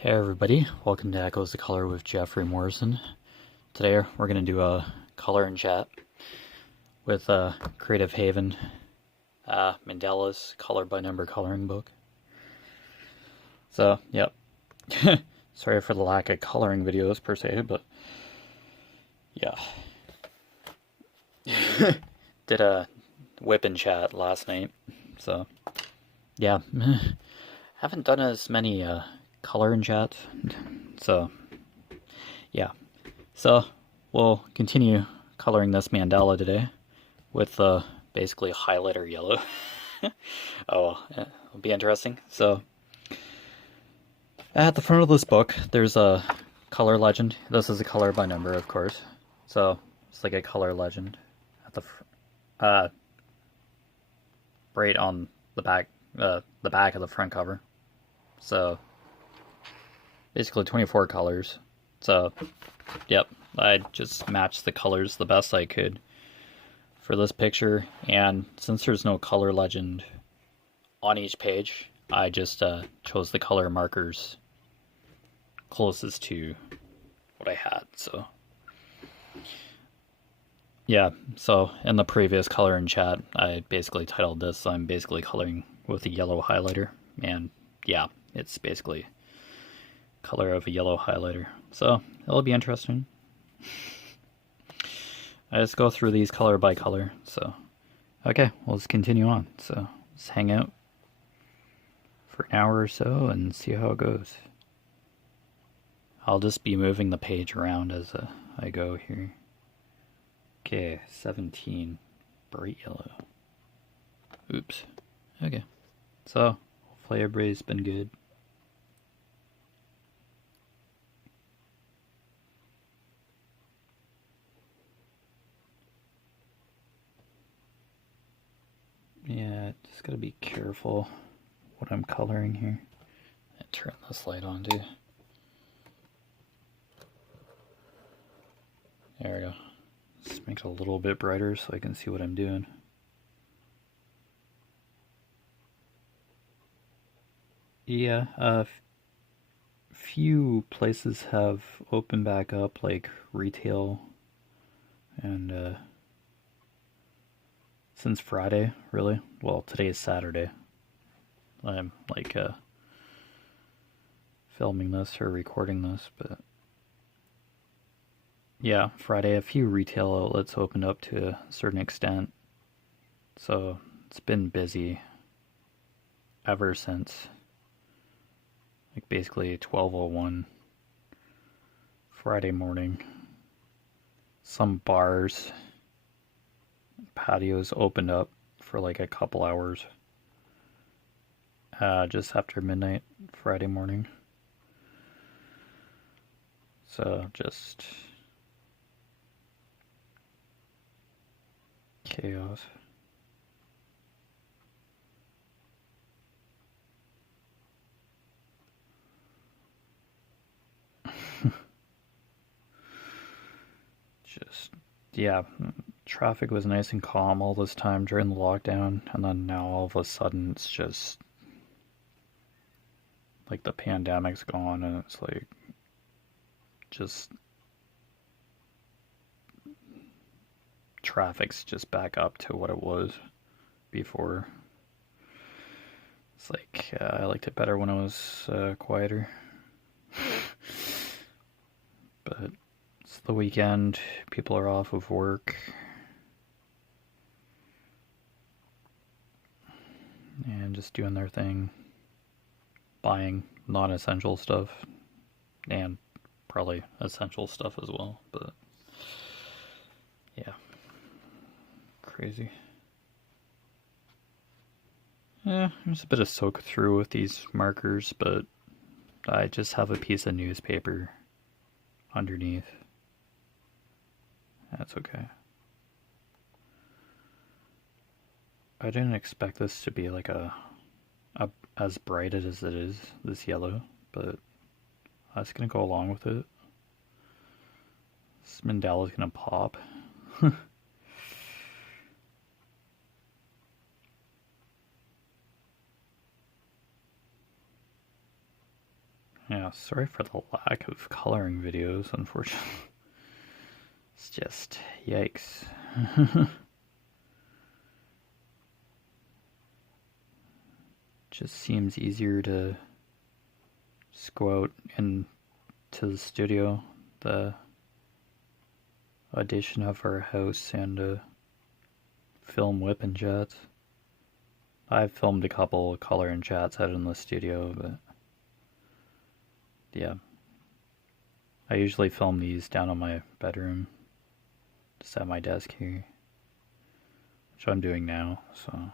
Hey everybody, welcome to Echoes the Color with Jefferey Morrison. Today we're going to do a color and chat with Creative Haven, Mandala's color by number coloring book. So, yep. Sorry for the lack of coloring videos per se, but yeah. Did a whip and chat last night, so yeah. Haven't done as many color and chat, so yeah. So we'll continue coloring this mandala today with basically highlighter yellow. Oh, it'll be interesting. So at the front of this book, there's a color legend. This is a color by number, of course. So it's like a color legend at the right on the back of the front cover. So basically 24 colors. So yep, I just matched the colors the best I could for this picture, and since there's no color legend on each page, I just chose the color markers closest to what I had. So yeah, so in the previous color and chat, I basically titled this, I'm basically coloring with a yellow highlighter, and yeah, it's basically color of a yellow highlighter. So it'll be interesting. I just go through these color by color. So okay, well, let's continue on. So let's hang out for an hour or so and see how it goes. I'll just be moving the page around as I go here. Okay, 17, bright yellow. Oops. Okay, so hopefully everybody's been good. Yeah, just gotta be careful what I'm coloring here. I turn this light on too. There we go. Let's make it a little bit brighter so I can see what I'm doing. Yeah, few places have opened back up, like retail, and since Friday, really. Well, today is Saturday. I'm like filming this or recording this, but yeah, Friday a few retail outlets opened up to a certain extent, so it's been busy ever since like basically 12:01 Friday morning. Some bars, patios opened up for like a couple hours just after midnight Friday morning. So just chaos. Just, yeah, traffic was nice and calm all this time during the lockdown, and then now all of a sudden it's just like the pandemic's gone, and it's like just traffic's just back up to what it was before. It's like I liked it better when it was quieter. But it's the weekend, people are off of work, and just doing their thing, buying non-essential stuff, and probably essential stuff as well, but yeah, crazy. Yeah, there's a bit of soak through with these markers, but I just have a piece of newspaper underneath. That's okay. I didn't expect this to be like a as bright as it is, this yellow, but I was gonna go along with it. This mandala's gonna pop. Yeah, sorry for the lack of coloring videos, unfortunately. It's just, yikes. Just seems easier to just go out into the studio, the audition of our house, and film whipping chats. I've filmed a couple color and chats out in the studio, but yeah. I usually film these down on my bedroom, just at my desk here, which I'm doing now, so.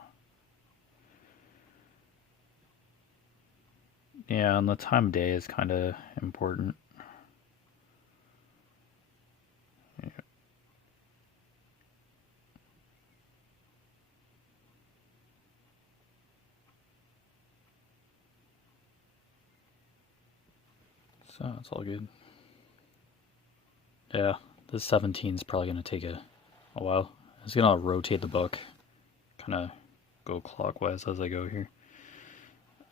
Yeah, and the time of day is kind of important. Yeah. So it's all good. Yeah, this 17 is probably going to take a while. I'm just going to rotate the book, kind of go clockwise as I go here.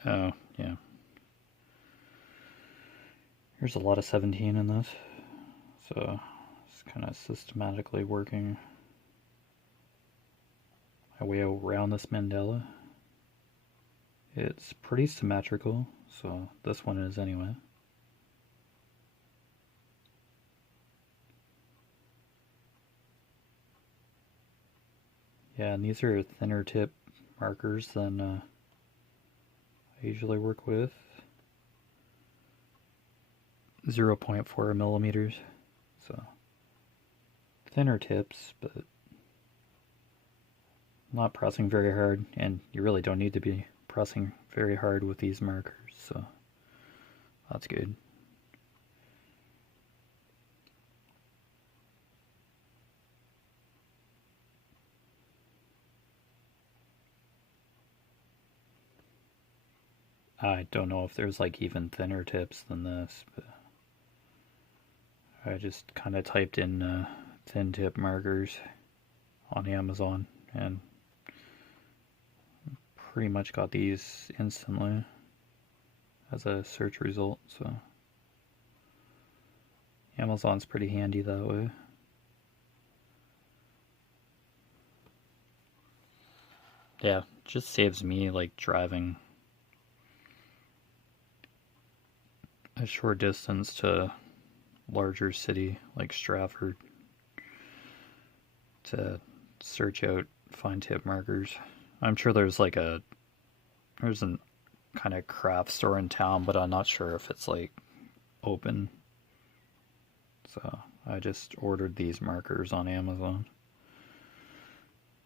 Oh, yeah. There's a lot of 17 in this, so it's kind of systematically working my way around this mandala. It's pretty symmetrical, so this one is anyway. Yeah, and these are thinner tip markers than I usually work with. 0.4 millimeters, so thinner tips, but not pressing very hard, and you really don't need to be pressing very hard with these markers, so that's good. I don't know if there's like even thinner tips than this, but I just kind of typed in thin tip markers on Amazon and pretty much got these instantly as a search result, so Amazon's pretty handy that way. Yeah, just saves me like driving a short distance to larger city like Stratford to search out fine tip markers. I'm sure there's a kind of craft store in town, but I'm not sure if it's like open. So I just ordered these markers on Amazon.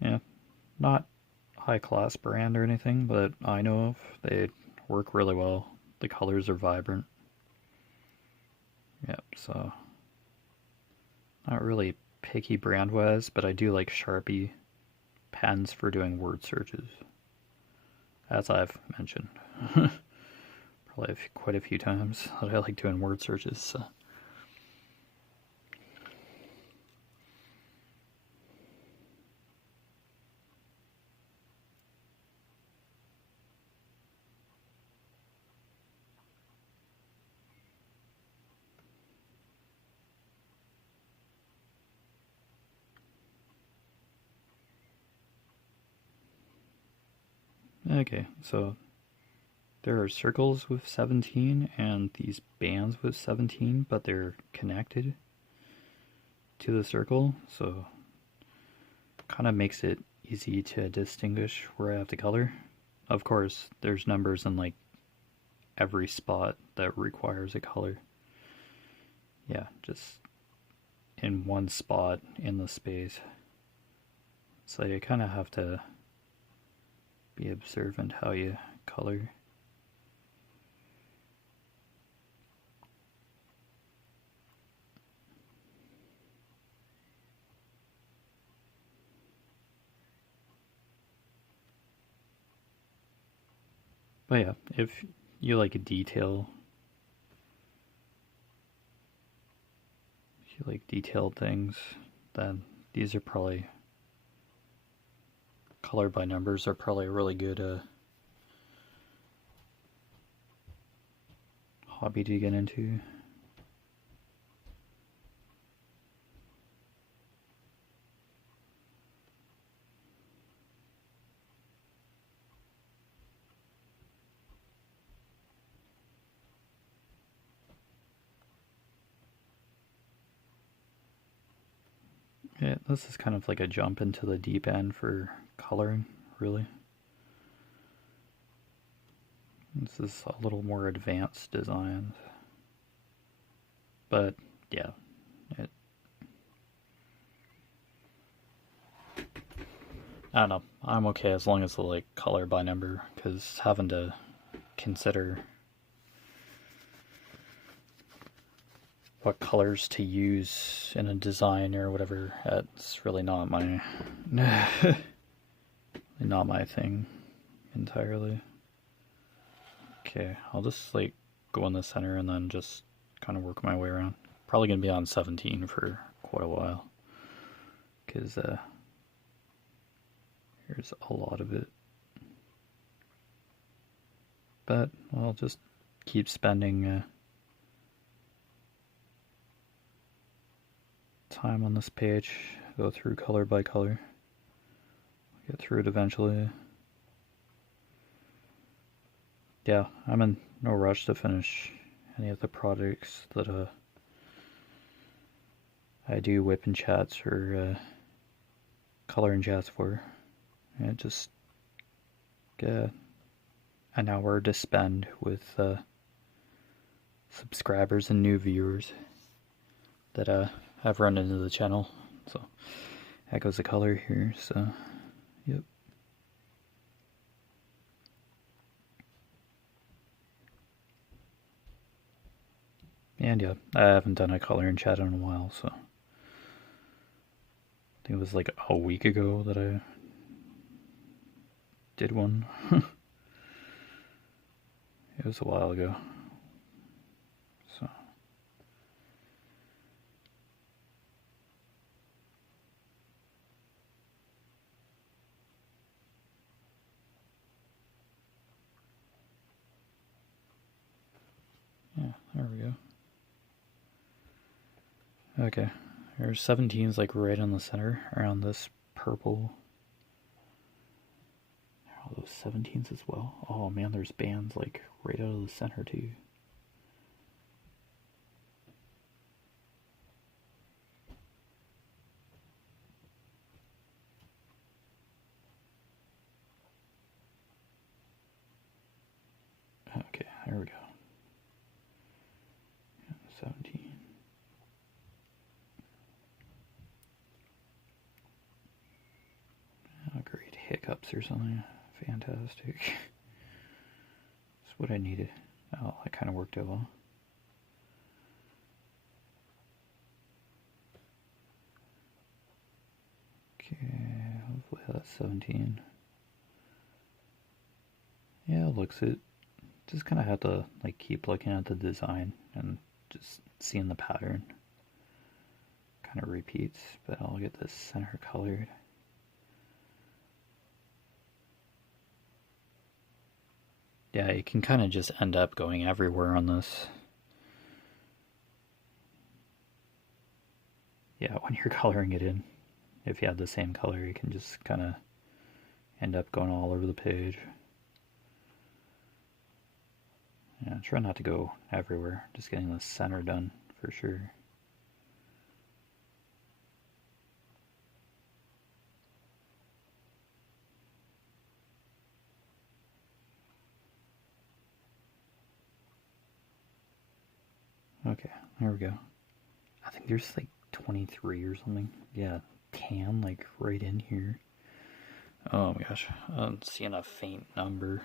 Yeah, not high class brand or anything, but I know of. They work really well. The colors are vibrant. Yep, so not really picky brand wise, but I do like Sharpie pens for doing word searches, as I've mentioned. Probably quite a few times that I like doing word searches. So. Okay, so there are circles with 17 and these bands with 17, but they're connected to the circle, so kind of makes it easy to distinguish where I have to color. Of course, there's numbers in like every spot that requires a color. Yeah, just in one spot in the space. So you kind of have to be observant how you color. But yeah, if you like a detail, if you like detailed things, then these are probably color by numbers are probably a really good hobby to get into. Yeah, this is kind of like a jump into the deep end for coloring, really. This is a little more advanced design. But, yeah. I don't know. I'm okay as long as the, like, color by number, because having to consider what colors to use in a design or whatever, that's really not my not my thing entirely. Okay, I'll just like go in the center and then just kind of work my way around. Probably gonna be on 17 for quite a while, because there's a lot of it. But I'll just keep spending time on this page, go through color by color, get through it eventually. Yeah, I'm in no rush to finish any of the projects that I do whip and chats or color and chats for. And just get an hour to spend with subscribers and new viewers that have run into the channel. So that goes the color here. So yep. And yeah, I haven't done a color and chat in a while, so I think it was like a week ago that I did one. It was a while ago. So yeah, there we go. Okay, there's 17's like right in the center around this purple. Are those 17's as well? Oh man, there's bands like right out of the center too. Okay, there we go. 17. Oh, great. Hiccups or something. Fantastic. That's what I needed. Oh, that kind of worked out well. Okay, hopefully that's 17. Yeah, it looks it. Just kind of have to like keep looking at the design and just seeing the pattern. Kind of repeats, but I'll get this center colored. Yeah, you can kind of just end up going everywhere on this. Yeah, when you're coloring it in, if you have the same color, you can just kind of end up going all over the page. Yeah, try not to go everywhere, just getting the center done for sure. Okay, there we go. I think there's like 23 or something. Yeah, tan like right in here. Oh my gosh, I'm seeing a faint number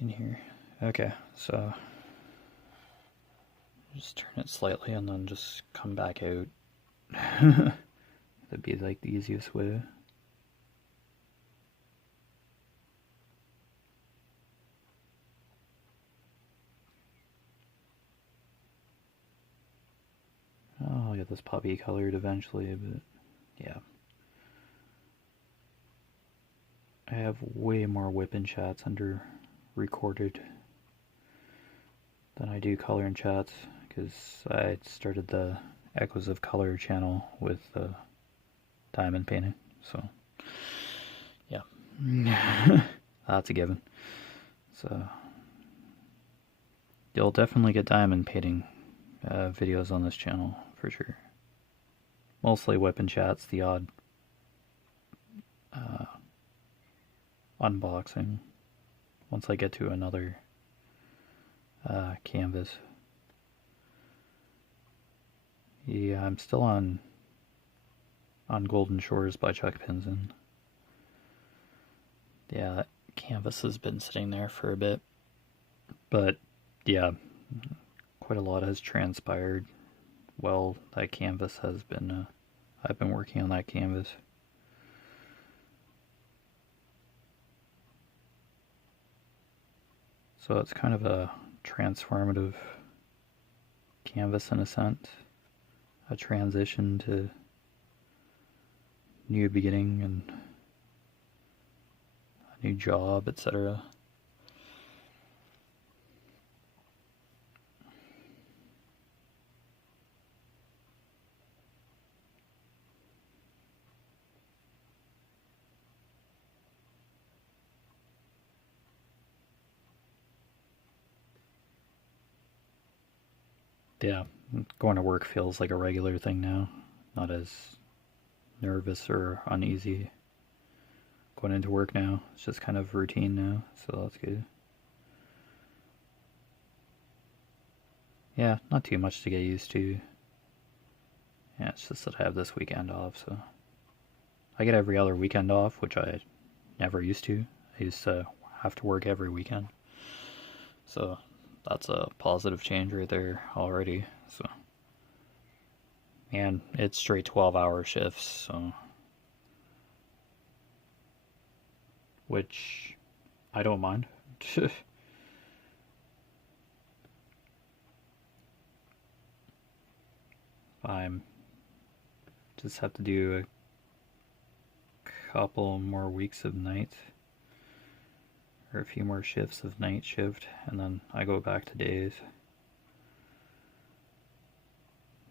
in here. Okay, so just turn it slightly and then just come back out. That'd be like the easiest way. Oh, I'll get this puppy colored eventually, but yeah. I have way more whip and chats under recorded Then I do color and chats because I started the Echoes of Color channel with diamond painting. So yeah, that's a given. So you'll definitely get diamond painting videos on this channel for sure. Mostly weapon chats, the odd unboxing once I get to another canvas. Yeah, I'm still on Golden Shores by Chuck Pinson. Yeah, that canvas has been sitting there for a bit. But yeah, quite a lot has transpired. Well, that canvas has been, I've been working on that canvas. So it's kind of a transformative canvas in a sense. A transition to new beginning and a new job, etc. Yeah, going to work feels like a regular thing now. Not as nervous or uneasy going into work now. It's just kind of routine now, so that's good. Yeah, not too much to get used to. Yeah, it's just that I have this weekend off, so I get every other weekend off, which I never used to. I used to have to work every weekend. So that's a positive change right there already. So, and it's straight 12-hour shifts, so which I don't mind. I'm just have to do a couple more weeks of night, or a few more shifts of night shift, and then I go back to days.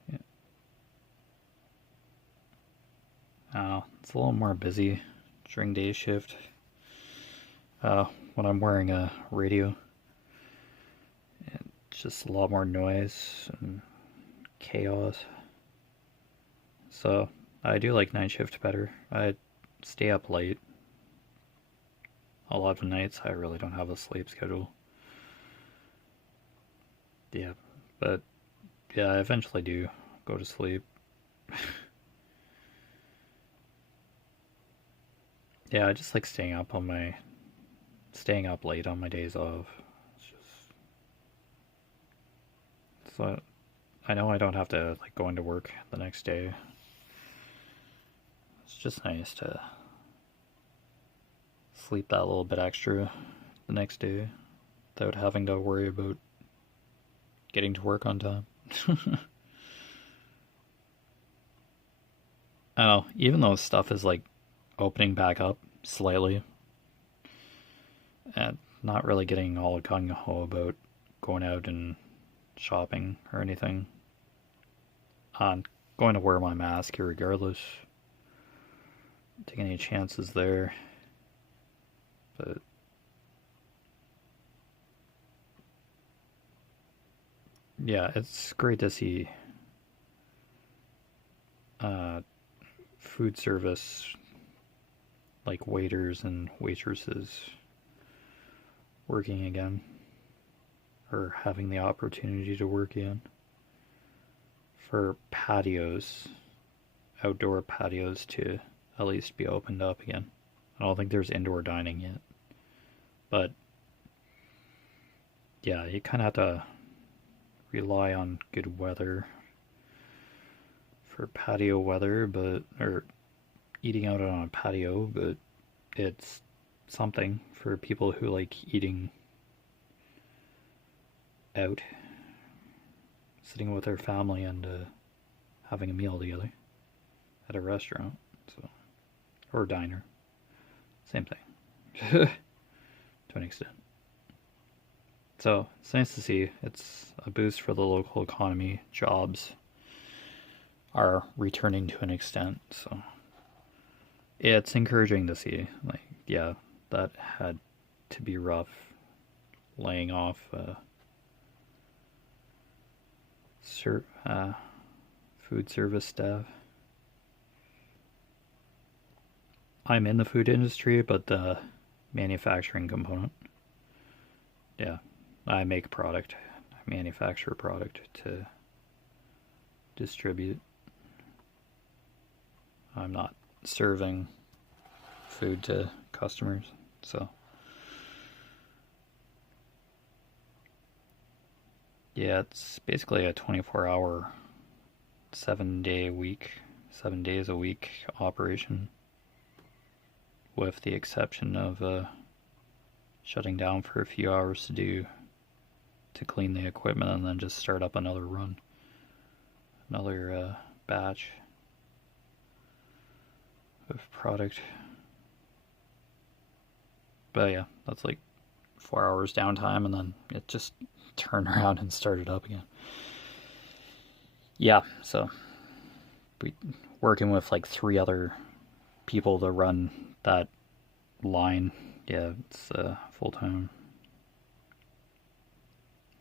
Yeah. It's a little more busy during day shift. When I'm wearing a radio, it's just a lot more noise and chaos. So I do like night shift better. I stay up late. A lot of nights I really don't have a sleep schedule. Yeah, but yeah, I eventually do go to sleep. Yeah, I just like staying up late on my days off. It's just so I know I don't have to like go into work the next day. It's just nice to sleep that little bit extra the next day without having to worry about getting to work on time. Oh, even though stuff is like opening back up slightly and not really getting all gung ho about going out and shopping or anything. I'm going to wear my mask regardless. Take any chances there. But yeah, it's great to see food service, like waiters and waitresses, working again, or having the opportunity to work again. For patios, outdoor patios to at least be opened up again. I don't think there's indoor dining yet. But yeah, you kind of have to rely on good weather for patio weather, or eating out on a patio, but it's something for people who like eating out, sitting with their family and having a meal together at a restaurant, so, or a diner, same thing to an extent. So it's nice to see. It's a boost for the local economy. Jobs are returning to an extent. So it's encouraging to see. Like, yeah, that had to be rough, laying off ser- uh, food service staff. I'm in the food industry, but the manufacturing component. Yeah, I make product. I manufacture product to distribute. I'm not serving food to customers. So, yeah, it's basically a 24-hour, 7-day a week, 7 days a week operation, with the exception of shutting down for a few hours to clean the equipment and then just start up another run, another batch of product. But yeah, that's like 4 hours downtime, and then it just turned around and started up again. Yeah, so we working with like 3 other people to run that line. Yeah, it's full time.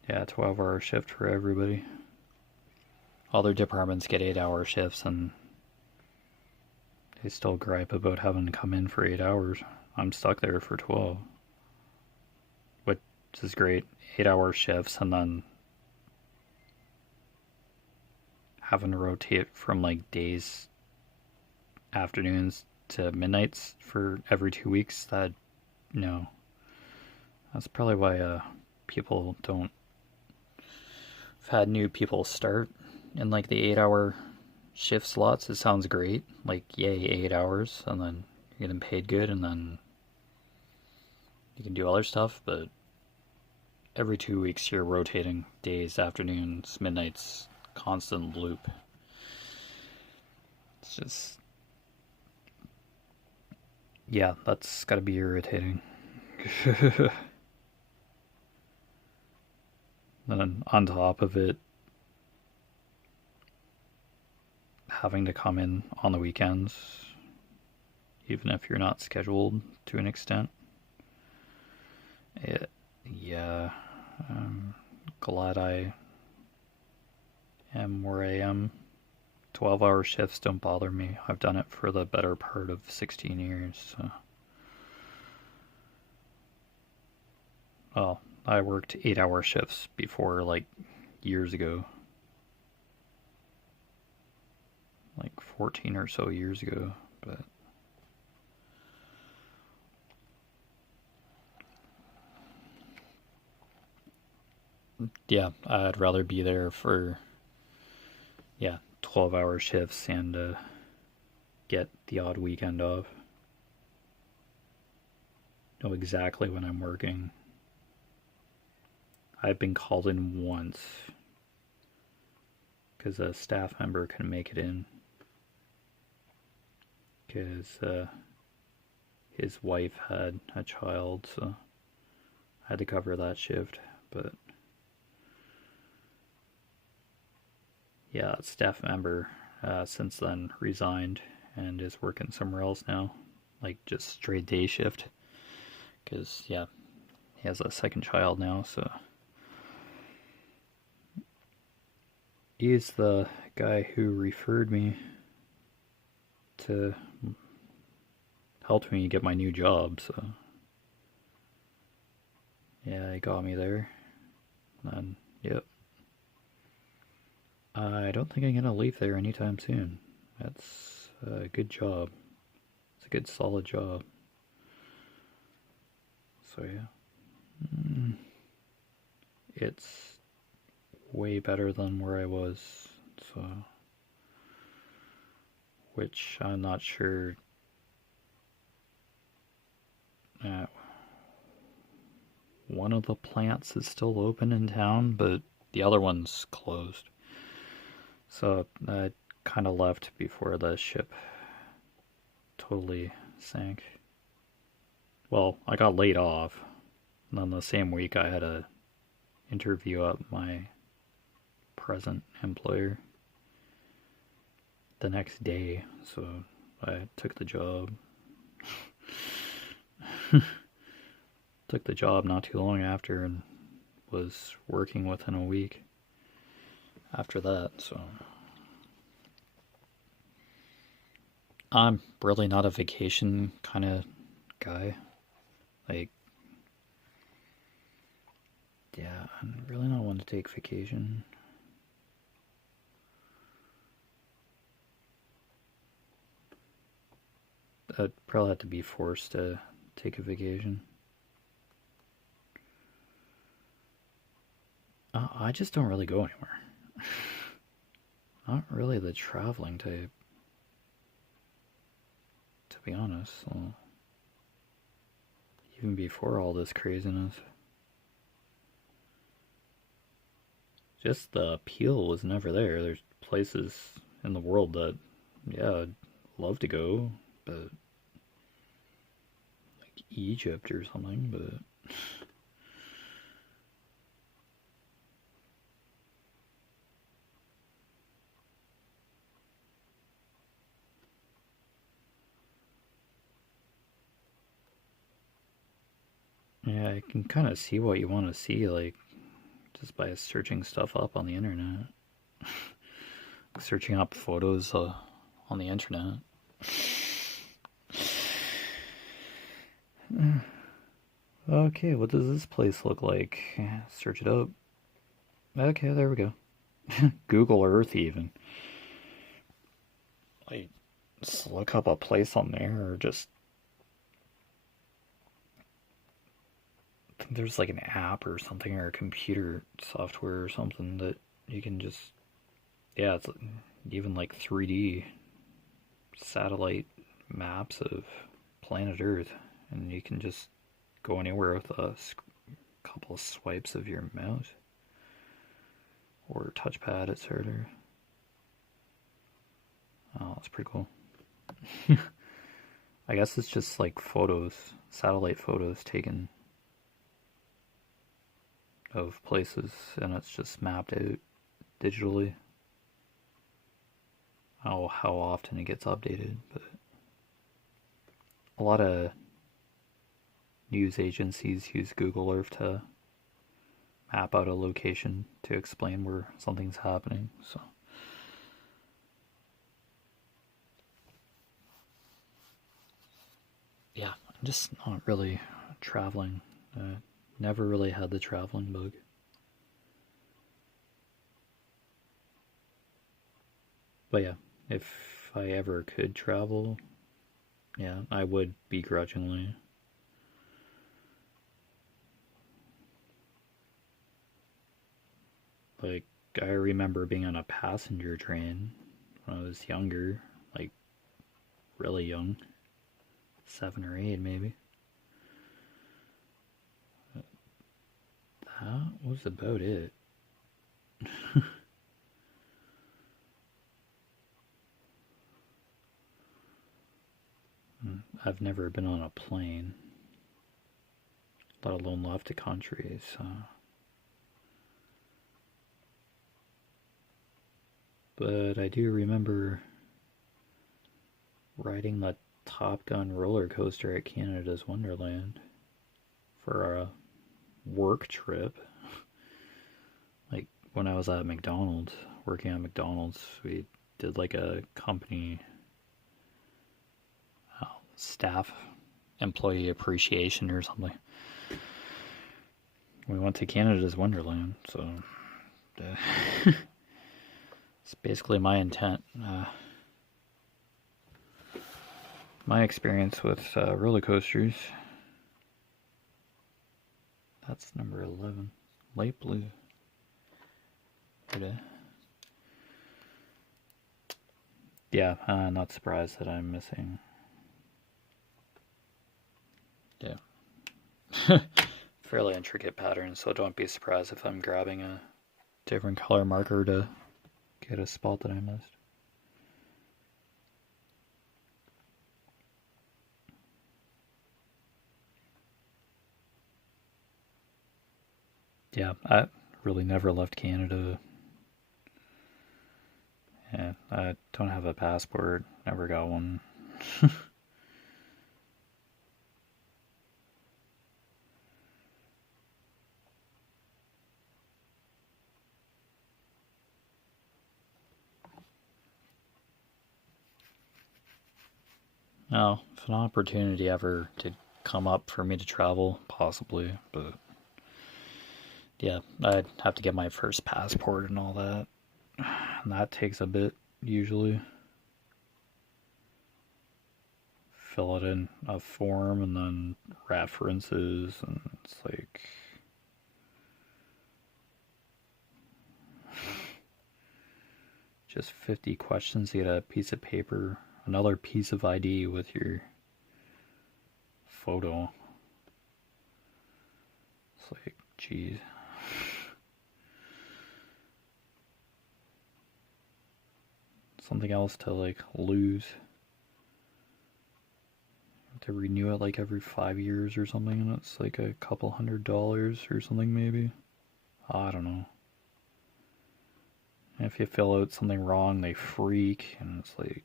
Yeah, 12-hour shift for everybody. Other departments get 8-hour shifts, and they still gripe about having to come in for 8 hours. I'm stuck there for 12, which is great. 8-hour shifts, and then having to rotate from like days, afternoons to midnights for every 2 weeks. That, no, that's probably why people don't. I've had new people start in like the 8-hour shift slots. It sounds great, like yay, 8 hours, and then you're getting paid good, and then you can do other stuff. But every 2 weeks you're rotating days, afternoons, midnights, constant loop. It's just, yeah, that's gotta be irritating. Then on top of it, having to come in on the weekends, even if you're not scheduled to an extent. Yeah, I'm glad I am where I am. 12-hour shifts don't bother me. I've done it for the better part of 16 years. So. Well, I worked 8-hour shifts before, like, years ago. Like 14 or so years ago, but yeah, I'd rather be there for, yeah, 12-hour shifts and get the odd weekend off. Know exactly when I'm working. I've been called in once because a staff member couldn't make it in because his wife had a child, so I had to cover that shift. But yeah, staff member since then resigned and is working somewhere else now, like just straight day shift. Because yeah, he has a second child now, so he's the guy who referred me to help me get my new job. So yeah, he got me there. And yep. I don't think I'm gonna leave there anytime soon. That's a good job. It's a good, solid job. So yeah, it's way better than where I was. So, which I'm not sure. One of the plants is still open in town, but the other one's closed. So I kind of left before the ship totally sank. Well, I got laid off, and then the same week I had a interview at my present employer the next day, so I took the job. Took the job not too long after and was working within a week after that, so I'm really not a vacation kind of guy. Like, yeah, I'm really not one to take vacation. I'd probably have to be forced to take a vacation. I just don't really go anywhere. Not really the traveling type, to be honest. So, even before all this craziness, just the appeal was never there. There's places in the world that, yeah, I'd love to go, but like Egypt or something, but yeah, I can kind of see what you want to see, like, just by searching stuff up on the internet. Searching up photos on the internet. Okay, what does this place look like? Search it up. Okay, there we go. Google Earth, even. Like, just look up a place on there, or just. I think there's like an app or something, or a computer software or something that you can just. Yeah, it's even like 3D satellite maps of planet Earth, and you can just go anywhere with a couple of swipes of your mouse or touchpad, etc. Oh, that's pretty cool. I guess it's just like photos, satellite photos taken of places, and it's just mapped out digitally. I don't know how often it gets updated, but a lot of news agencies use Google Earth to map out a location to explain where something's happening. So, yeah, I'm just not really traveling. Never really had the traveling bug. But yeah, if I ever could travel, yeah, I would begrudgingly. Like, I remember being on a passenger train when I was younger, like really young, 7 or 8 maybe. That was about it. I've never been on a plane, let alone left the country, so. But I do remember riding the Top Gun roller coaster at Canada's Wonderland for a work trip. Like, when I was at McDonald's, working at McDonald's, we did like a company staff employee appreciation or something. We went to Canada's Wonderland, so it's basically my intent. My experience with roller coasters. That's number 11. Light blue. Yeah, not surprised that I'm missing. Yeah. Fairly intricate pattern, so don't be surprised if I'm grabbing a different color marker to get a spot that I missed. Yeah, really never left Canada. Yeah, I don't have a passport. Never got one. No, if an opportunity ever did come up for me to travel, possibly, but yeah, I'd have to get my first passport and all that. And that takes a bit, usually. Fill it in a form and then references, and it's like just 50 questions to get a piece of paper, another piece of ID with your photo. It's like, geez. Something else to like lose. To renew it like every 5 years or something, and it's like a couple $100 or something, maybe. I don't know. And if you fill out something wrong, they freak, and it's like,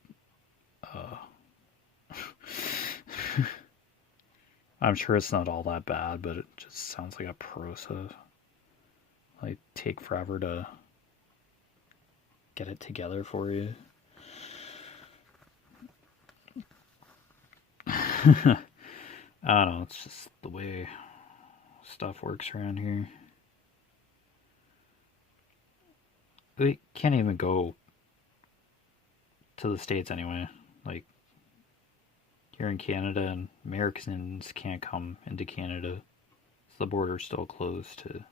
I'm sure it's not all that bad, but it just sounds like a process. Like, take forever to get it together for you. I don't know, it's just the way stuff works around here. We can't even go to the States anyway. Like, here in Canada, and Americans can't come into Canada. So the border's still closed to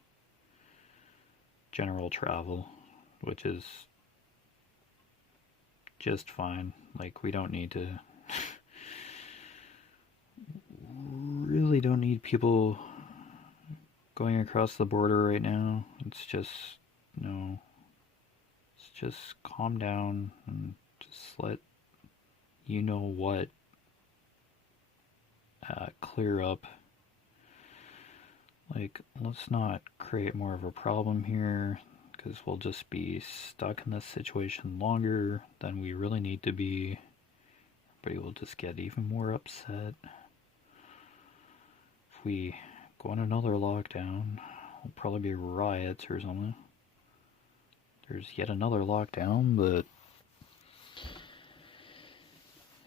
general travel, which is just fine. Like, we don't need to really don't need people going across the border right now. It's just, no. It's just calm down and just let you know what clear up. Like, let's not create more of a problem here, because we'll just be stuck in this situation longer than we really need to be. Everybody will just get even more upset. If we go on another lockdown, there'll probably be riots or something. There's yet another lockdown, but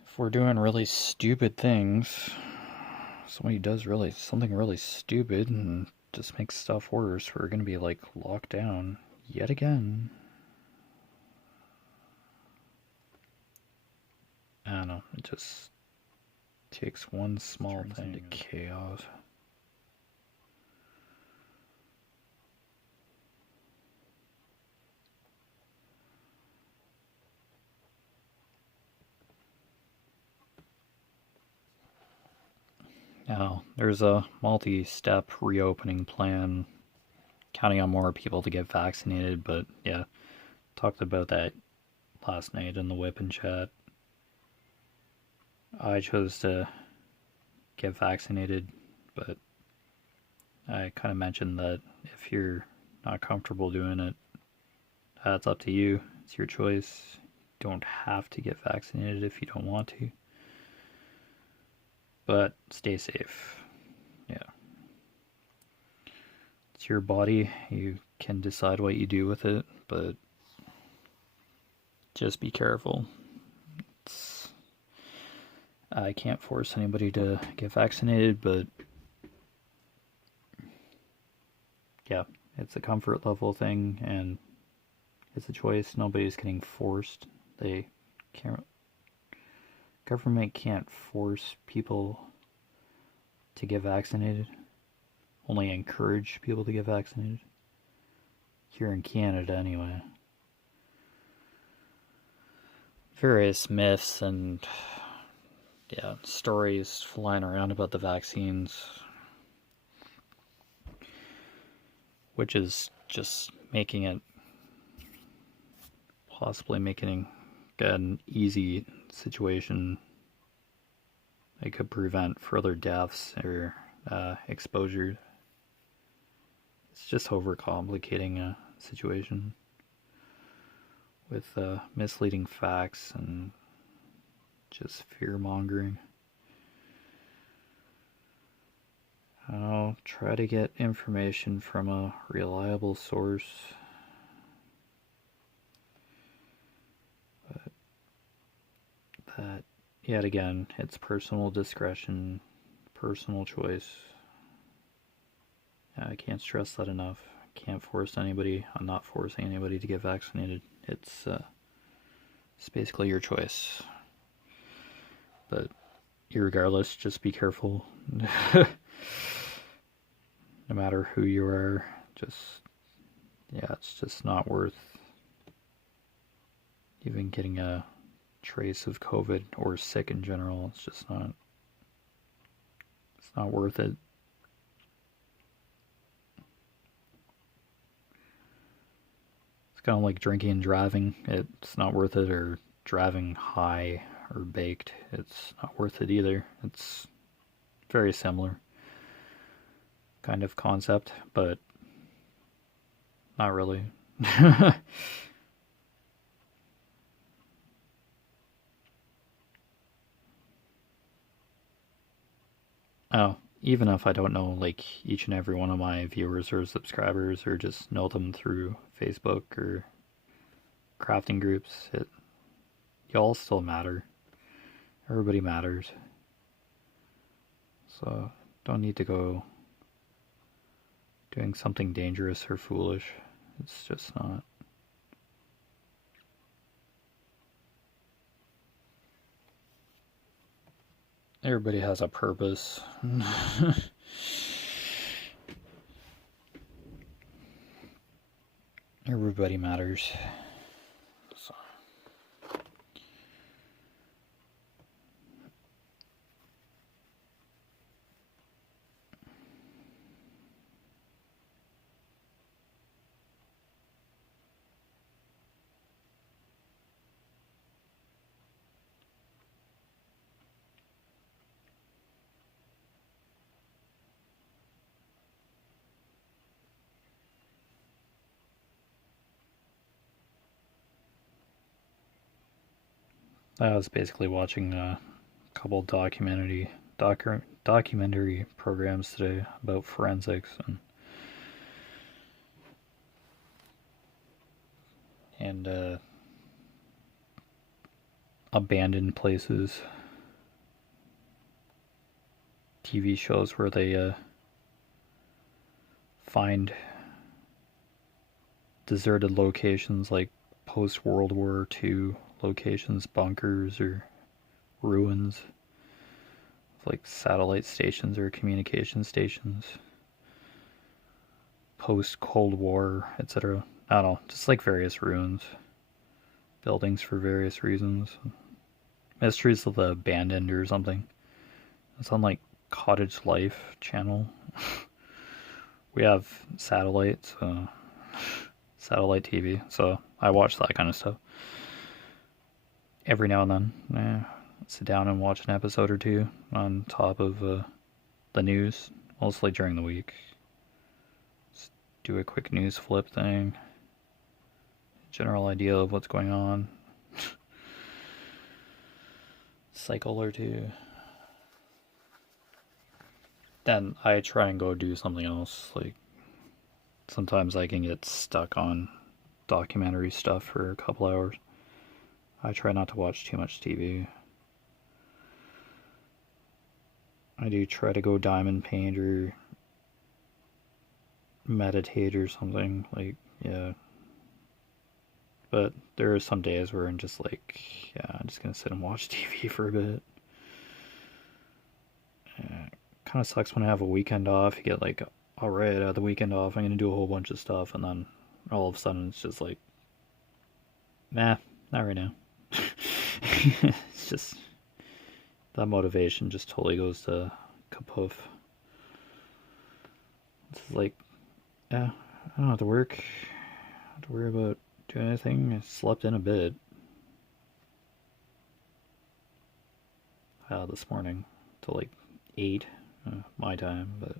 if we're doing really stupid things, somebody does something really stupid and just makes stuff worse, we're gonna be like locked down yet again. I don't know, it just takes one small thing to chaos. Now, there's a multi-step reopening plan, counting on more people to get vaccinated, but yeah, talked about that last night in the whip and chat. I chose to get vaccinated, but I kind of mentioned that if you're not comfortable doing it, that's up to you. It's your choice. You don't have to get vaccinated if you don't want to. But stay safe. Yeah. It's your body. You can decide what you do with it, but just be careful. I can't force anybody to get vaccinated, but yeah, it's a comfort level thing, and it's a choice. Nobody's getting forced. They can't. Government can't force people to get vaccinated. Only encourage people to get vaccinated. Here in Canada, anyway. Various myths and stories flying around about the vaccines, which is just possibly making an easy situation. It could prevent further deaths or exposure. It's just overcomplicating a situation with misleading facts and just fear mongering. I'll try to get information from a reliable source. But that, yet again, it's personal discretion, personal choice. I can't stress that enough. I can't force anybody. I'm not forcing anybody to get vaccinated. It's basically your choice. But irregardless, just be careful. No matter who you are, it's just not worth even getting a trace of COVID or sick in general. It's not worth it. It's kind of like drinking and driving. It's not worth it, or driving high or baked. It's not worth it either. It's very similar kind of concept, but not really. Oh, even if I don't know like each and every one of my viewers or subscribers, or just know them through Facebook or crafting groups, y'all still matter. Everybody matters. So don't need to go doing something dangerous or foolish. It's just not. Everybody has a purpose. Everybody matters. So. I was basically watching a couple documentary programs today about forensics and abandoned places. TV shows where they find deserted locations like post World War II locations, bunkers or ruins, like satellite stations or communication stations, post Cold War, etc. I don't know, just like various ruins, buildings for various reasons. Mysteries of the Abandoned or something. It's on like Cottage Life channel. We have satellite TV, so I watch that kind of stuff every now and then. Sit down and watch an episode or two on top of the news, mostly during the week. Just do a quick news flip thing, general idea of what's going on, cycle or two. Then I try and go do something else. Like sometimes I can get stuck on documentary stuff for a couple hours. I try not to watch too much TV. I do try to go diamond paint or meditate or something, like, yeah. But there are some days where I'm just like, yeah, I'm just gonna sit and watch TV for a bit. Kind of sucks when I have a weekend off. You get like, alright, I have the weekend off, I'm gonna do a whole bunch of stuff, and then all of a sudden it's just like, nah, not right now. It's just, that motivation just totally goes to kapoof. It's like, yeah, I don't have to work. I don't have to worry about doing anything. I slept in a bit this morning till like 8 my time, but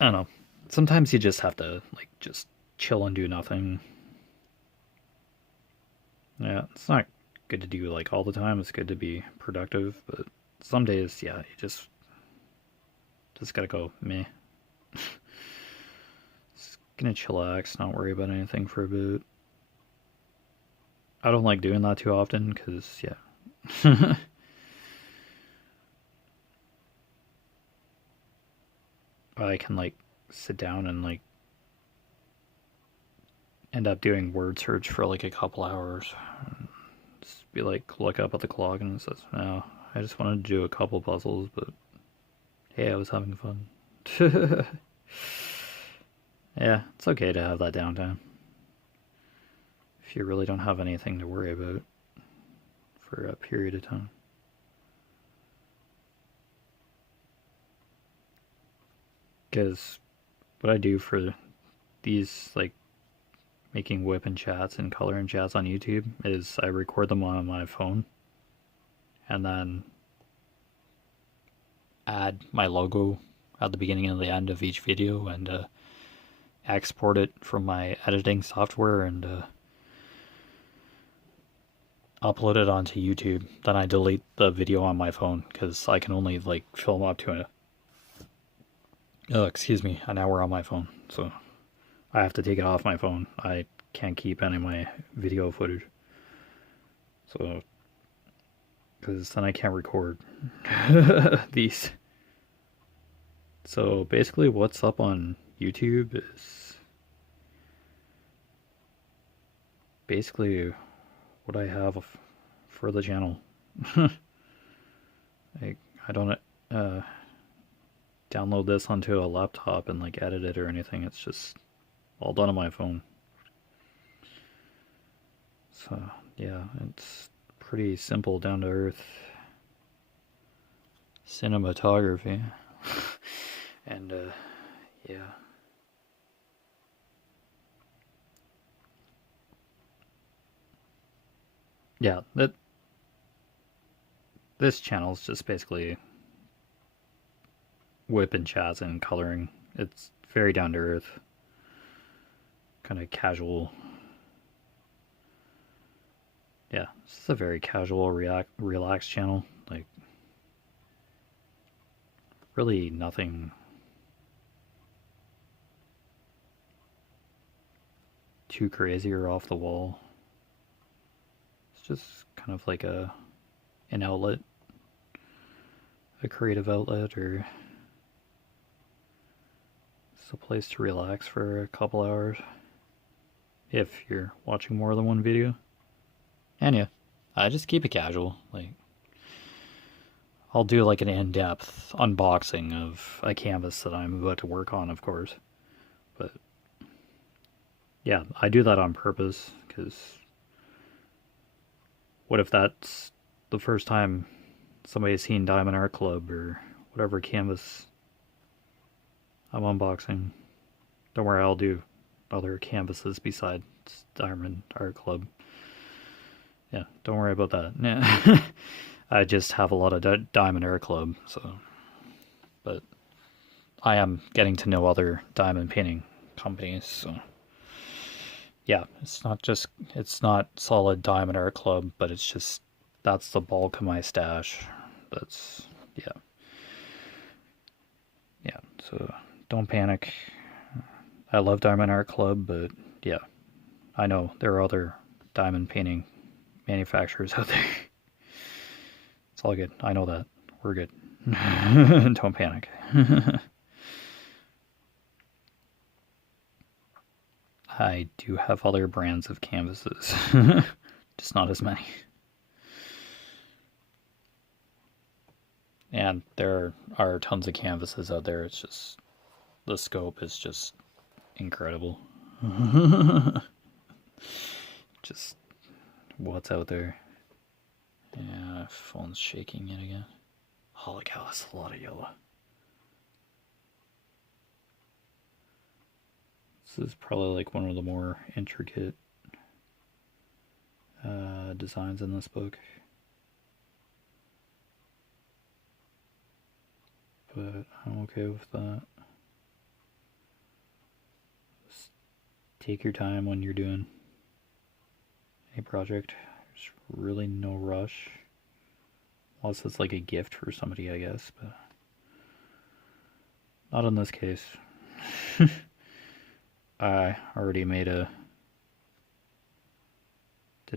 I don't know. Sometimes you just have to like just chill and do nothing. Yeah, it's not good to do like all the time. It's good to be productive, but some days, yeah, you just gotta go meh. Just gonna chillax, not worry about anything for a bit. I don't like doing that too often because yeah, I can like sit down and like end up doing word search for like a couple hours. Just be like, look up at the clock and it says, no, I just wanted to do a couple puzzles, but hey, I was having fun. Yeah, it's okay to have that downtime if you really don't have anything to worry about for a period of time. Because what I do for these, like making whip and chats and color and chats on YouTube, is I record them on my phone and then add my logo at the beginning and the end of each video and export it from my editing software and upload it onto YouTube. Then I delete the video on my phone because I can only like film up to an hour on my phone. So I have to take it off my phone. I can't keep any of my video footage. So, because then I can't record these. So basically, what's up on YouTube is basically what I have for the channel. I don't download this onto a laptop and like edit it or anything. It's just all done on my phone. So yeah, it's pretty simple, down to earth cinematography. And yeah. Yeah, this channel is just basically whip and chats and coloring. It's very down to earth, kind of casual. Yeah, it's a very casual, relaxed channel. Like, really nothing too crazy or off the wall. It's just kind of like an outlet, a creative outlet, or it's a place to relax for a couple hours if you're watching more than one video. And yeah, I just keep it casual. Like, I'll do like an in-depth unboxing of a canvas that I'm about to work on, of course. But yeah, I do that on purpose because what if that's the first time somebody's seen Diamond Art Club or whatever canvas I'm unboxing? Don't worry, I'll do other canvases besides Diamond Art Club. Yeah, don't worry about that. Yeah. I just have a lot of Diamond Art Club, so. But I am getting to know other diamond painting companies, so. Yeah, it's not solid Diamond Art Club, but it's just, that's the bulk of my stash. That's, yeah. Yeah, so don't panic. I love Diamond Art Club, but yeah, I know there are other diamond painting manufacturers out there. It's all good. I know that. We're good. Don't panic. I do have other brands of canvases, just not as many. And there are tons of canvases out there. It's just, the scope is just incredible. Just what's out there. Yeah, phone's shaking yet again. Holy cow, that's a lot of yellow. This is probably like one of the more intricate designs in this book. But I'm okay with that. take your time when you're doing any project. There's really no rush. Unless it's like a gift for somebody, I guess, but not in this case. I already did a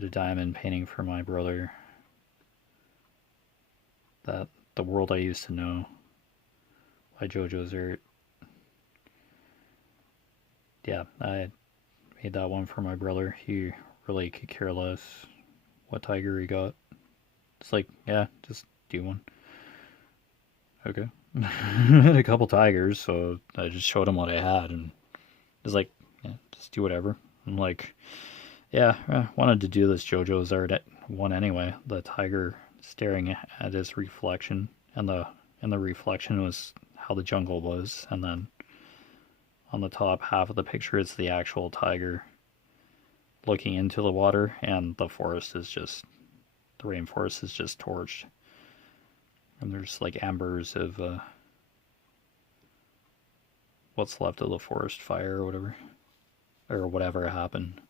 diamond painting for my brother that the world I used to know by JoJo's Art. Yeah, I made that one for my brother. He really could care less what tiger he got. It's like, yeah, just do one. Okay. I had a couple tigers, so I just showed him what I had, and he's like, yeah, just do whatever. I'm like, yeah, I wanted to do this JoJo's Art one anyway. The tiger staring at his reflection, and the reflection was how the jungle was, and then on the top half of the picture is the actual tiger looking into the water, and the rainforest is just torched, and there's like embers of what's left of the forest fire or whatever happened.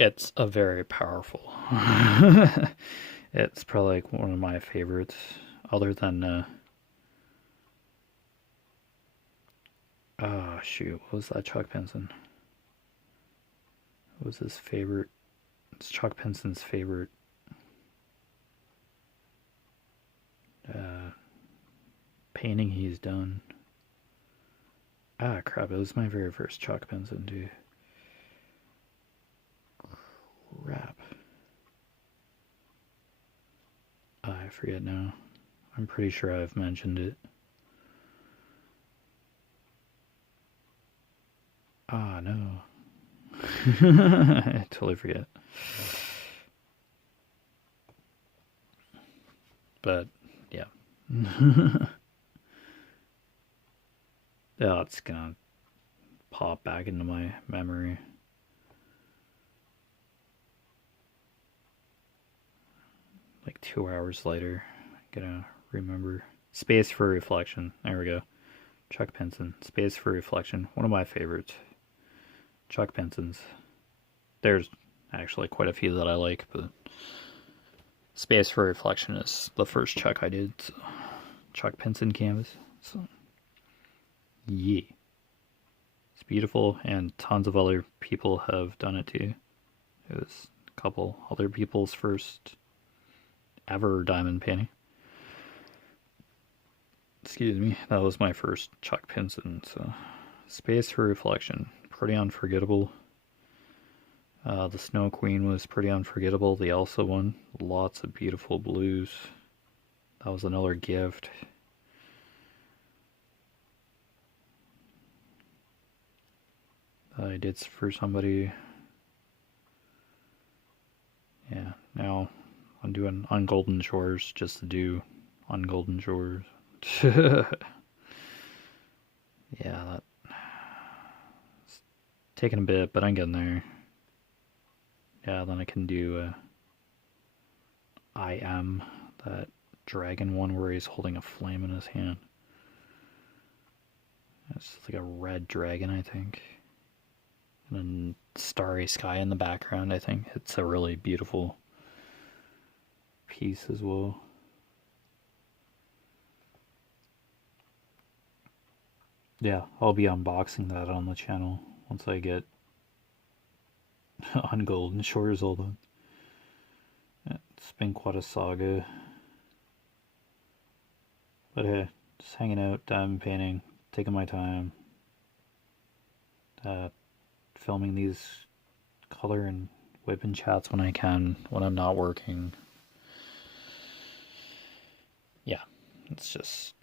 It's a very powerful. It's probably like one of my favorites, other than shoot, what was that Chuck Pinson? What was his favorite? It's Chuck Pinson's favorite painting he's done. Ah, crap, it was my very first Chuck Pinson, too. Crap. I forget now. I'm pretty sure I've mentioned it. Ah, no. I totally forget. But, yeah. Yeah, it's gonna pop back into my memory. Like 2 hours later, I'm gonna remember. Space for Reflection. There we go. Chuck Pinson. Space for Reflection. One of my favorites. Chuck Pinson's. There's actually quite a few that I like, but Space for Reflection is the first Chuck I did. So Chuck Pinson canvas. So yeah. It's beautiful, and tons of other people have done it too. It was a couple other people's first ever diamond painting. Excuse me, that was my first Chuck Pinson. So, Space for Reflection, pretty unforgettable. The Snow Queen was pretty unforgettable. The Elsa one, lots of beautiful blues. That was another gift. I did for somebody. Yeah, now I'm doing on Golden Shores just to do on Golden Shores. Yeah, that's taking a bit, but I'm getting there. Yeah, then I can do I Am, that dragon one where he's holding a flame in his hand. It's like a red dragon, I think. And then starry sky in the background, I think. It's a really beautiful piece as well. Yeah, I'll be unboxing that on the channel once I get on Golden Shores all done. It's been quite a saga. But hey, just hanging out, diamond painting, taking my time. Filming these color and whipping chats when I can, when I'm not working. Yeah, it's just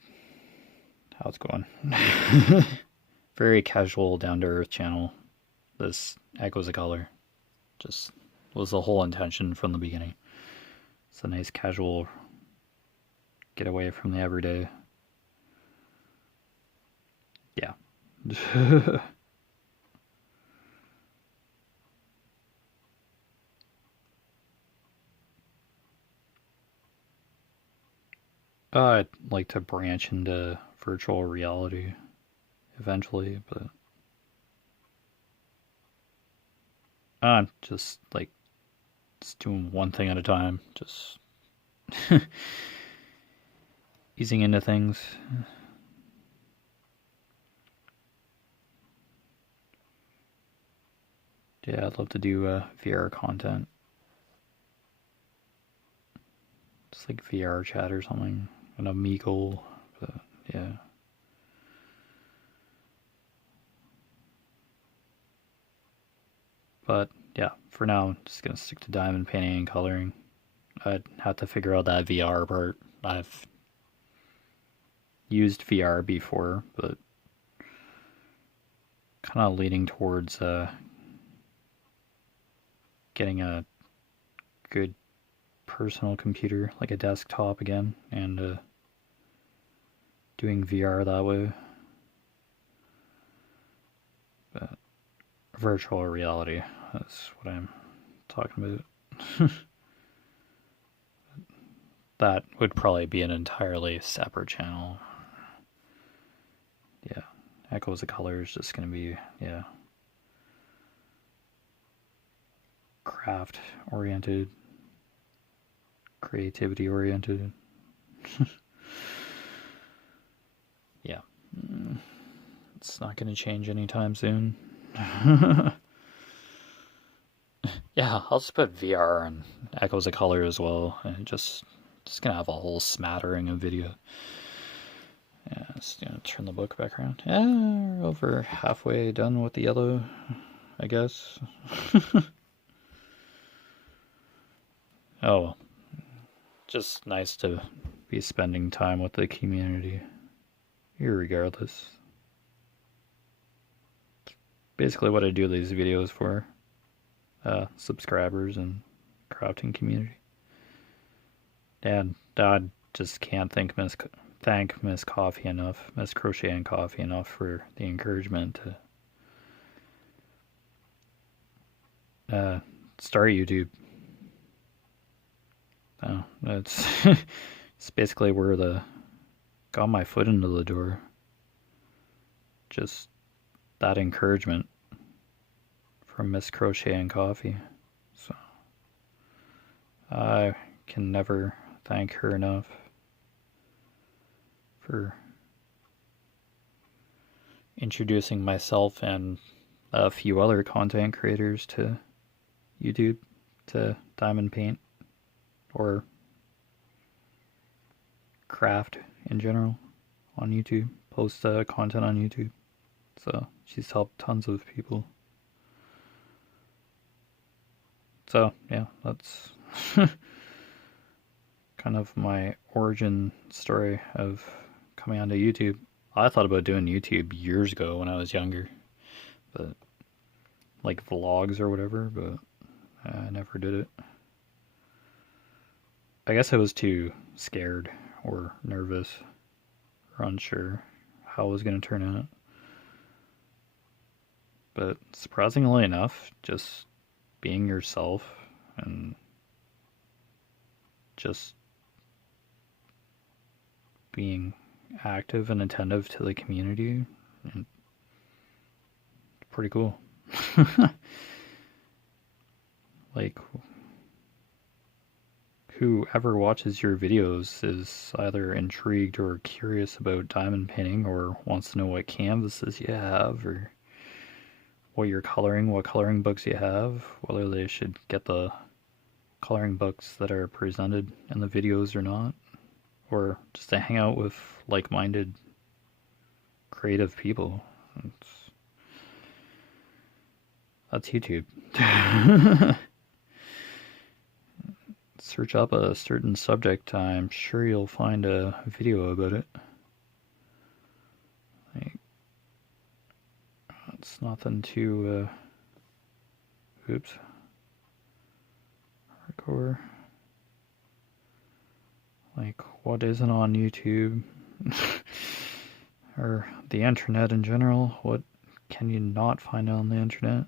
how it's going. Very casual, down to earth channel. This Echoes of Color just was the whole intention from the beginning. It's a nice casual get away from the everyday. Yeah. I'd like to branch into virtual reality eventually, but Just like just doing one thing at a time, just easing into things. Yeah, I'd love to do VR content. Just like VR chat or something. An Omegle. But yeah. But yeah, for now, I'm just gonna stick to diamond painting and coloring. I'd have to figure out that VR part. I've used VR before, but kind of leaning towards getting a good personal computer, like a desktop again, and doing VR that way. But virtual reality, that's what I'm talking about. That would probably be an entirely separate channel. Yeah, Echoes of Color is just going to be, yeah, craft oriented, creativity oriented. Yeah, it's not going to change anytime soon. Yeah, I'll just put VR and Echoes of Color as well, and just gonna have a whole smattering of video. Yeah, just gonna turn the book back around. Yeah, we're over halfway done with the yellow, I guess. Oh, just nice to be spending time with the community, irregardless. Basically, what I do these videos for, subscribers and crafting community. And I just can't thank Miss Coffee enough, Miss Crochet and Coffee enough for the encouragement to start YouTube. Oh, it's it's basically where got my foot into the door. Just that encouragement from Miss Crochet and Coffee. So I can never thank her enough for introducing myself and a few other content creators to YouTube, to diamond paint, or craft in general on YouTube, post content on YouTube. So she's helped tons of people. So yeah, that's kind of my origin story of coming onto YouTube. I thought about doing YouTube years ago when I was younger, but like vlogs or whatever, but I never did it. I guess I was too scared or nervous or unsure how it was going to turn out. But surprisingly enough, just being yourself and just being active and attentive to the community, and pretty cool. Like, whoever watches your videos is either intrigued or curious about diamond painting, or wants to know what canvases you have, or what you're coloring, what coloring books you have, whether they should get the coloring books that are presented in the videos or not, or just to hang out with like-minded creative people. That's YouTube. Search up a certain subject, I'm sure you'll find a video about it. Like, it's nothing too, oops, hardcore. Like, what isn't on YouTube? Or the internet in general? What can you not find on the internet?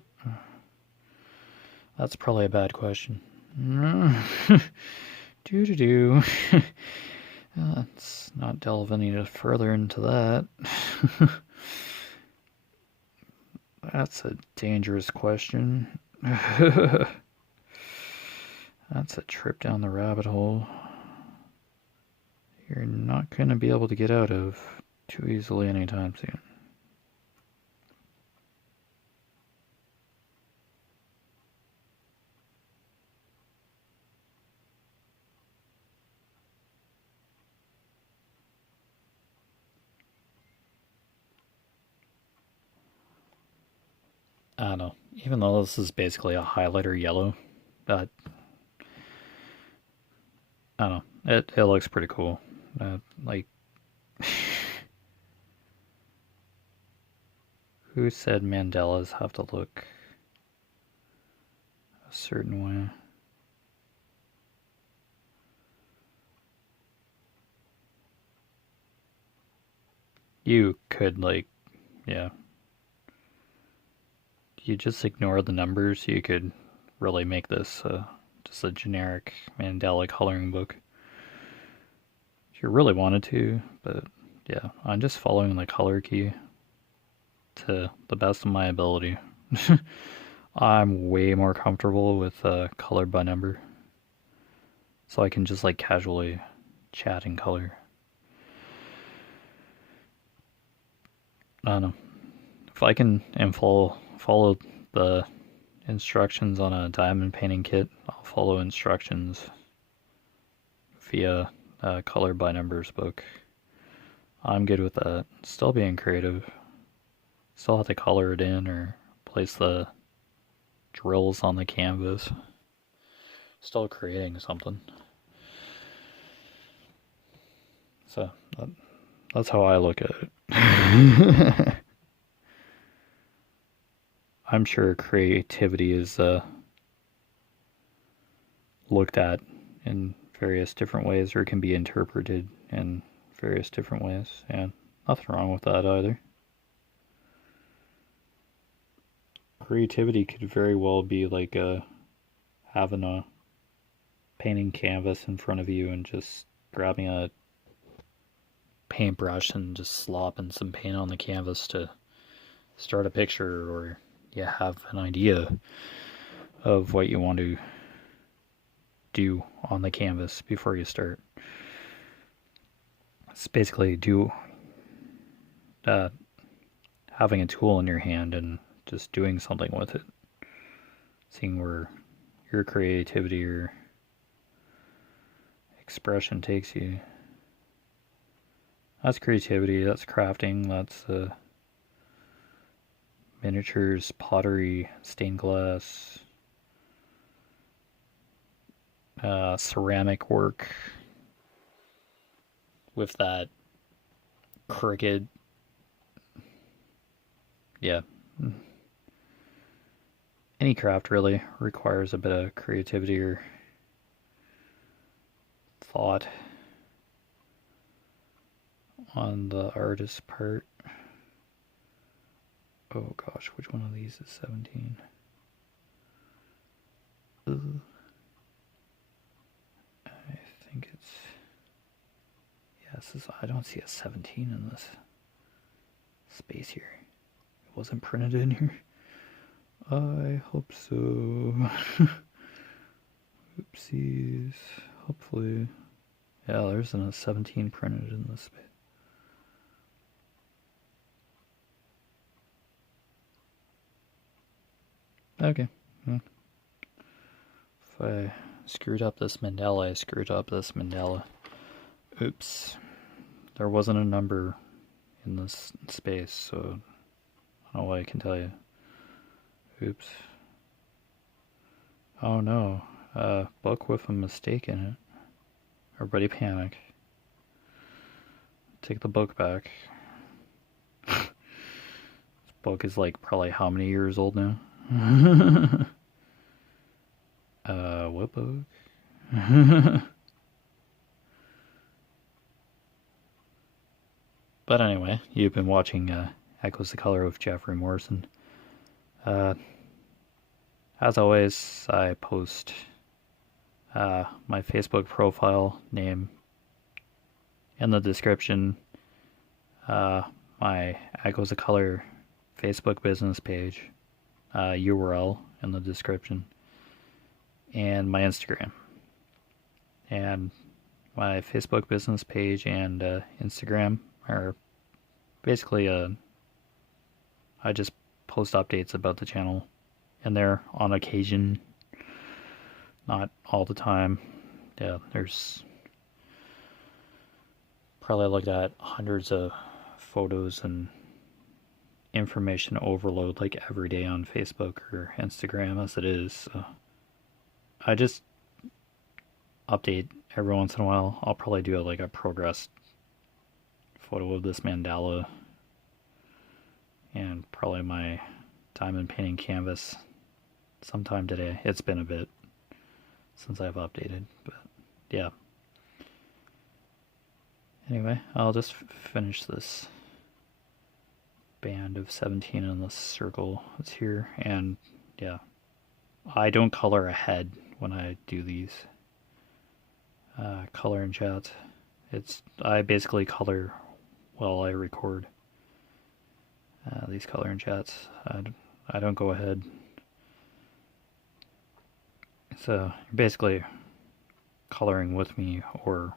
That's probably a bad question. Do. Let's not delve any further into that. That's a dangerous question. That's a trip down the rabbit hole you're not going to be able to get out of too easily anytime soon. I don't know. Even though this is basically a highlighter yellow, that I don't know. It looks pretty cool. Like, who said mandalas have to look a certain way? You could, like, yeah. You just ignore the numbers, you could really make this just a generic mandala coloring book. If you really wanted to, but yeah, I'm just following the color key to the best of my ability. I'm way more comfortable with color by number, so I can just like casually chat in color. I don't know. If I can follow the instructions on a diamond painting kit, I'll follow instructions via a color by numbers book. I'm good with that. Still being creative. Still have to color it in or place the drills on the canvas. Still creating something. So that's how I look at it. I'm sure creativity is looked at in various different ways, or can be interpreted in various different ways, and nothing wrong with that either. Creativity could very well be like having a painting canvas in front of you and just grabbing a paintbrush and just slopping some paint on the canvas to start a picture, or you have an idea of what you want to do on the canvas before you start. It's basically having a tool in your hand and just doing something with it, seeing where your creativity or expression takes you. That's creativity, that's crafting, that's miniatures, pottery, stained glass, ceramic work with that crooked, yeah. Any craft really requires a bit of creativity or thought on the artist's part. Oh gosh, which one of these is 17? I think it's... Yes, I don't see a 17 in this space here. It wasn't printed in here. I hope so. Oopsies. Hopefully. Yeah, there's a 17 printed in this space. Okay. If I screwed up this mandala, I screwed up this mandala. Oops. There wasn't a number in this space, so I don't know what I can tell you. Oops. Oh no. Book with a mistake in it. Everybody panic. Take the book back. This book is like probably how many years old now? What book? But anyway, you've been watching Echoes the Color of Jefferey Morrison. As always, I post my Facebook profile name in the description, my Echoes the Color Facebook business page URL in the description, and my Instagram, and my Facebook business page and Instagram are basically I just post updates about the channel in there on occasion, not all the time. Yeah, there's probably looked at hundreds of photos and information overload like every day on Facebook or Instagram as it is. So I just update every once in a while. I'll probably do like a progress photo of this mandala and probably my diamond painting canvas sometime today. It's been a bit since I've updated, but yeah. Anyway, I'll just finish this band of 17 in the circle that's here, and yeah, I don't color ahead when I do these color and chats. I basically color while I record these color and chats. I don't go ahead. So you're basically coloring with me or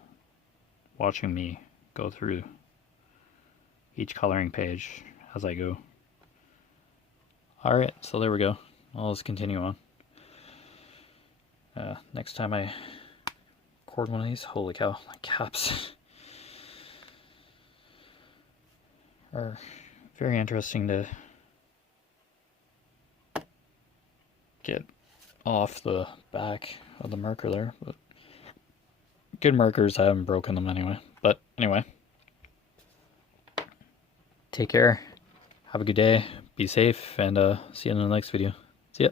watching me go through each coloring page as I go. Alright, so there we go. I'll just continue on. Next time I record one of these, holy cow, my caps are very interesting to get off the back of the marker there, but good markers, I haven't broken them anyway. But anyway, take care, have a good day, be safe, and see you in the next video. See ya.